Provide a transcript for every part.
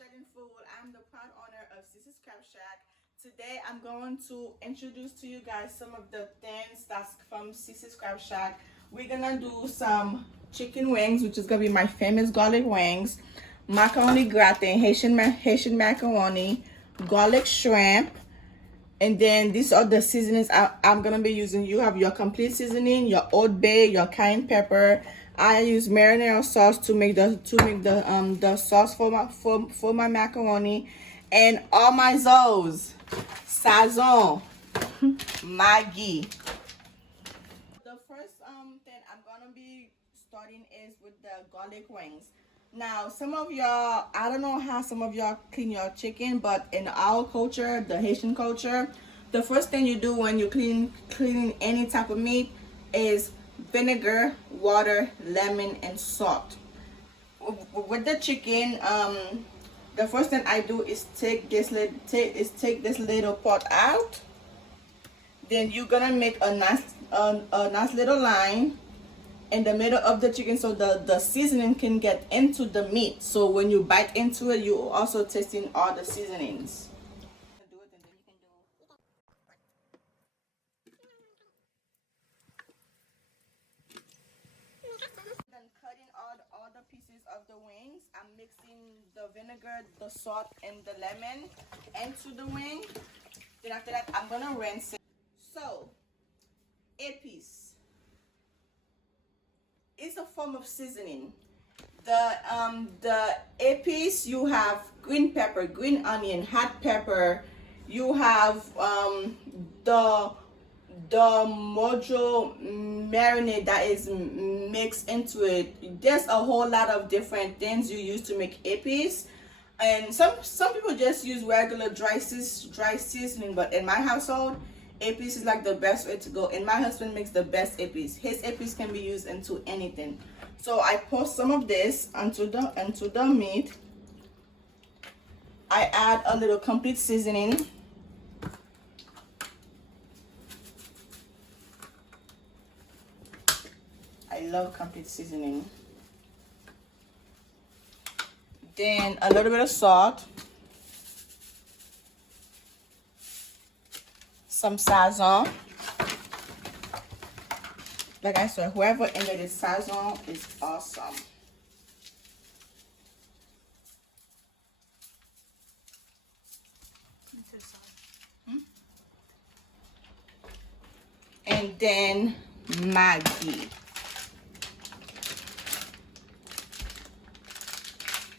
Shedding Food. I'm the proud owner of Cece'sKrabshack. Today I'm going to introduce to you guys some of the things that's from Cece'sKrabshack. We're gonna do some chicken wings, which is gonna be my famous garlic wings, macaroni gratin, Haitian macaroni, garlic shrimp, and then these are the seasonings I'm gonna be using. You have your complete seasoning, your Old Bay, your cayenne pepper. I use marinara sauce to make the sauce for my macaroni, and all my Zoes, Sazon, Maggi. The first thing I'm gonna be starting is with the garlic wings. Now, some of y'all, I don't know how some of y'all clean your chicken, but in our culture, the Haitian culture, the first thing you do when you cleaning any type of meat is vinegar, water, lemon, and salt. With the chicken, the first thing I do is take this little part out. Then you're gonna make a nice little line in the middle of the chicken so the seasoning can get into the meat. So when you bite into it, you also tasting all the seasonings. Then cutting all the pieces of the wings, I'm mixing the vinegar, the salt, and the lemon into the wing. Then after that, I'm gonna rinse it. So, épices. It's a form of seasoning. The épices, you have green pepper, green onion, hot pepper. You have the mojo marinade that is mixed into it. There's a whole lot of different things you use to make épices, and some people just use regular dry seasoning, but in my household, épices is like the best way to go, and my husband makes the best épices. His épices can be used into anything. So I pour some of this onto the meat. I add a little complete seasoning. I love complete seasoning. Then a little bit of salt, some sazon. Like I said, whoever ended this sazon is awesome. And then Maggi.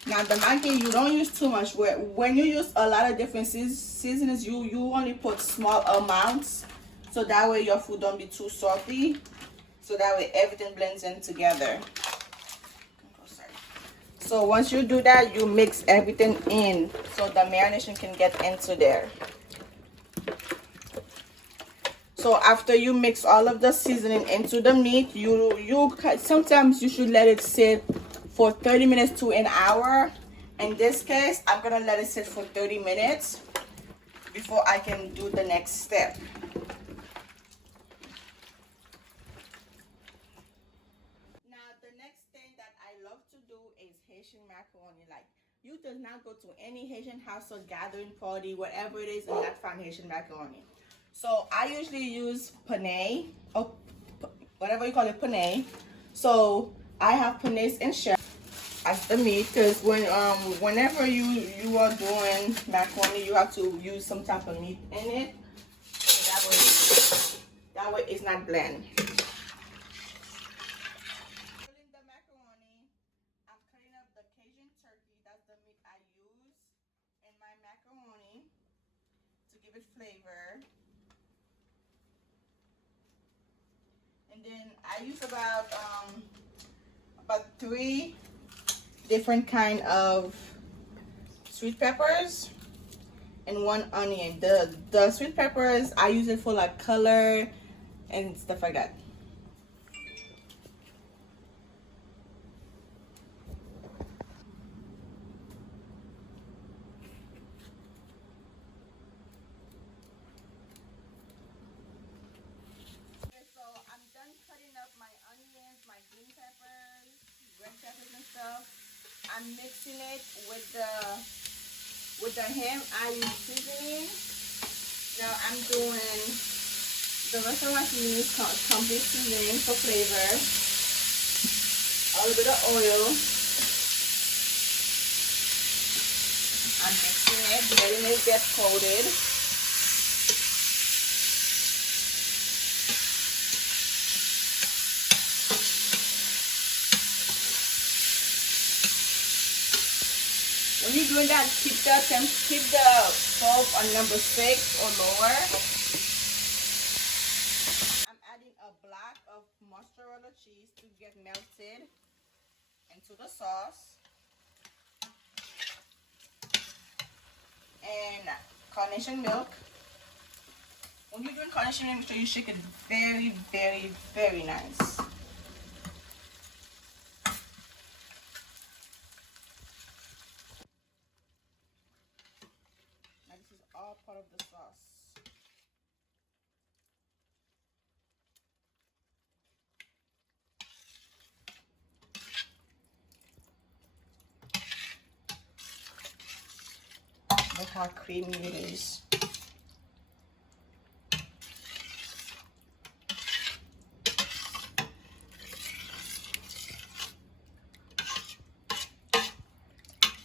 Now the Maggi, you don't use too much. When you use a lot of different seasonings, you only put small amounts, so that way your food don't be too salty. So that way everything blends in together. So once you do that, you mix everything in so the marination can get into there. So after you mix all of the seasoning into the meat, sometimes you should let it sit for 30 minutes to an hour. In this case, I'm gonna let it sit for 30 minutes before I can do the next step. Now the next thing that I love to do is Haitian macaroni. Like, you does not go to any Haitian household gathering party, whatever it is, and not find Haitian macaroni. So I usually use penne, or whatever you call it, penne. So I have pennes and shell as the meat, because whenever you are doing macaroni, you have to use some type of meat in it. So that way it's not bland. Filling the macaroni, I'm cutting up the Cajun turkey. That's the meat I use in my macaroni to give it flavor. And then I use about 3 different kind of sweet peppers and 1 onion. The sweet peppers, I use it for like color and stuff like that. I'm mixing it with the With the ham, I use seasoning. Now I'm doing the restaurant use complete seasoning for flavor. A little bit of oil. I'm mixing it, letting it get coated. When you're doing that, keep the salt on number 6 or lower. I'm adding a block of mozzarella cheese to get melted into the sauce. And carnation milk. When you're doing carnation milk, make sure you shake it very, very, very nice. Now this is all part of the sauce. Look how creamy it is.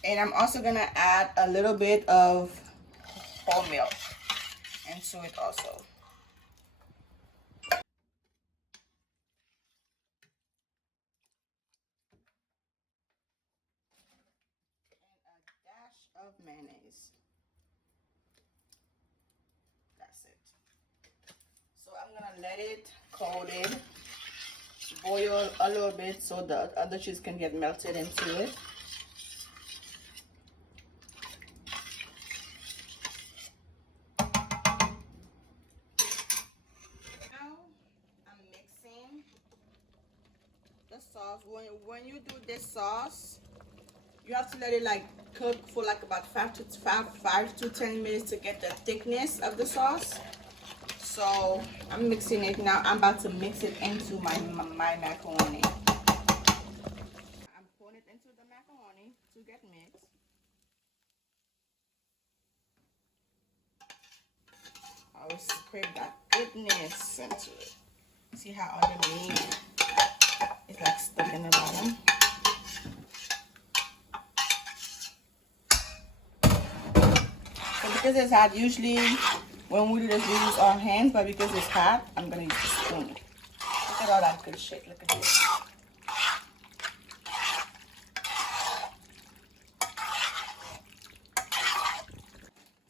And I'm also gonna add a little bit of whole milk into it also. And a dash of mayonnaise. That's it. So I'm gonna let it coated, boil a little bit so the other cheese can get melted into it. Sauce. When you do this sauce, you have to let it like cook for like about 5 to 10 minutes to get the thickness of the sauce. So I'm mixing it now. I'm about to mix it into my macaroni. I'm pouring it into the macaroni to get mixed. I will scrape that goodness into it. See how underneath it's like stuck in the bottom. So because it's hot, usually when we do this, we use our hands, but because it's hot, I'm gonna use the spoon. Look at all that good shit. Look at this.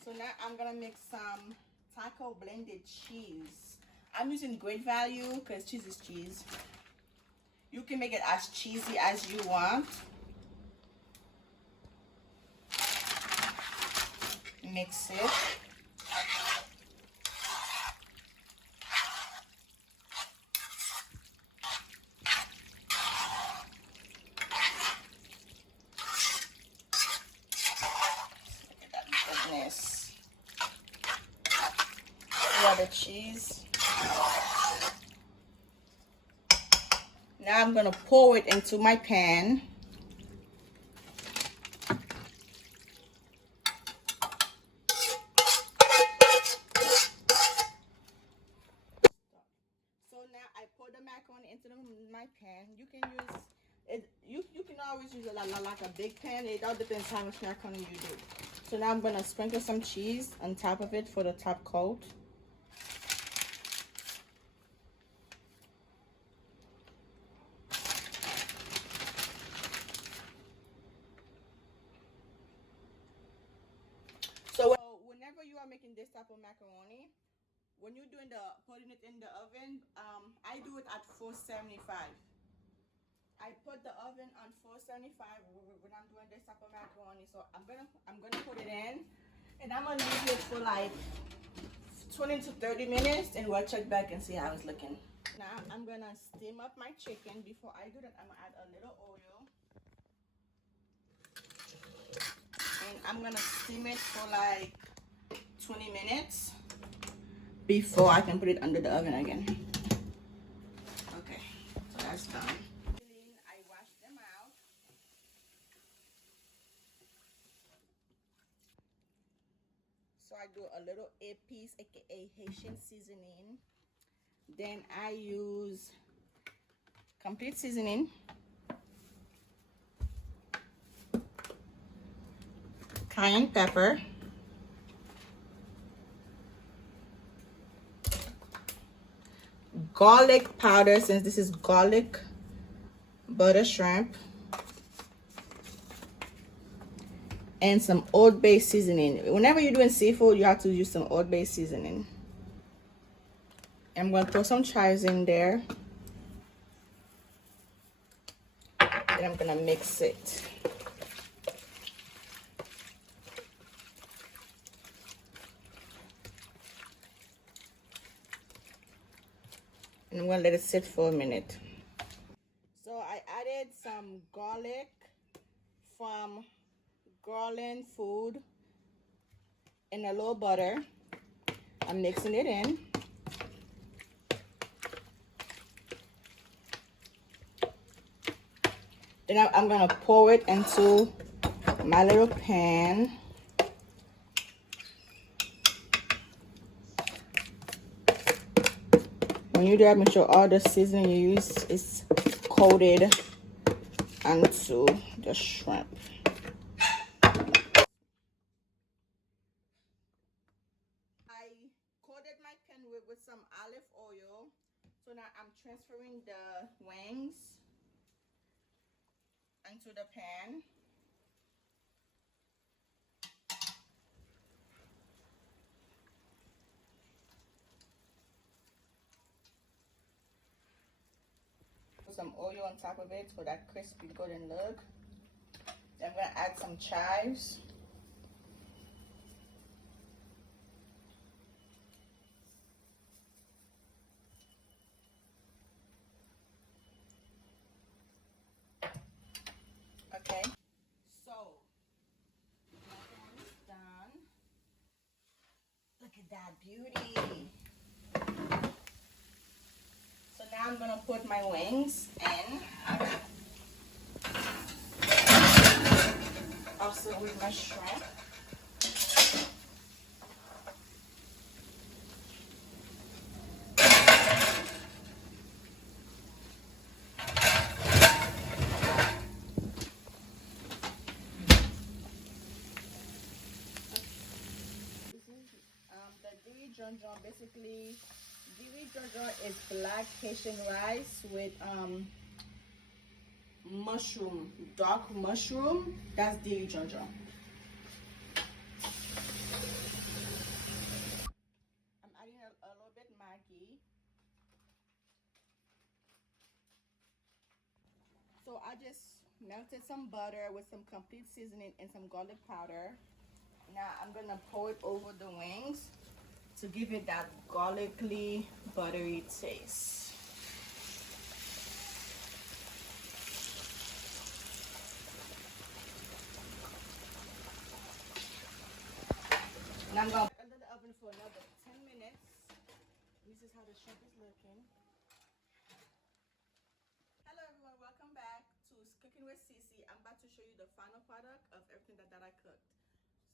So now I'm gonna make some taco blended cheese. I'm using great value because cheese is cheese. You can make it as cheesy as you want. Mix it. Look at that goodness. Yeah, the cheese. Now I'm gonna pour it into my pan. So now I pour the macaroni into my pan. You can use it. You can always use like a big pan. It all depends how much macaroni you do. So now I'm gonna sprinkle some cheese on top of it for the top coat. So whenever you are making this type of macaroni, when you're doing putting it in the oven, I do it at 475. I put the oven on 475 when I'm doing this type of macaroni. So I'm gonna put it in, and I'm gonna leave it for like 20 to 30 minutes, and we'll check back and see how it's looking. Now I'm gonna steam up my chicken. Before I do that, I'm gonna add a little oil. And I'm gonna steam it for like 20 minutes before I can put it under the oven again. Okay, so that's done. I washed them out. So I do a little épice, aka Haitian seasoning. Then I use complete seasoning, cayenne pepper, garlic powder, since this is garlic butter shrimp, and some Old Bay seasoning. Whenever you're doing seafood, you have to use some Old Bay seasoning. I'm going to throw some chives in there. Then I'm going to mix it. And I'm going to let it sit for a minute. So I added some garlic from Garland Food in a little butter. I'm mixing it in. Then I'm gonna pour it into my little pan. When you do that, make sure all the seasoning you use is coated onto the shrimp. I coated my pan with some olive oil. So now I'm transferring the wings into the pan. Put some oil on top of it for that crispy golden look. Then I'm gonna add some chives. Okay, so macaroni is done. Look at that beauty. So now I'm gonna put my wings in. Also with my shrimp. The diri jonjon, basically, diri jonjon is black Haitian rice with mushroom, dark mushroom. That's diri jonjon. I'm adding a little bit Maggi. So I just melted some butter with some complete seasoning and some garlic powder. Now I'm gonna pour it over the wings to give it that garlicky, buttery taste. And I'm gonna put it under the oven for another 10 minutes. This is how the shrimp is looking. Hello everyone, welcome back to Cooking with Cece. I'm about to show you the final product of everything that I cooked.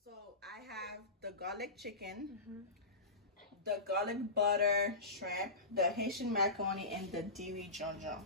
So I have the garlic chicken, the garlic butter shrimp, the Haitian macaroni, and the diri jonjon.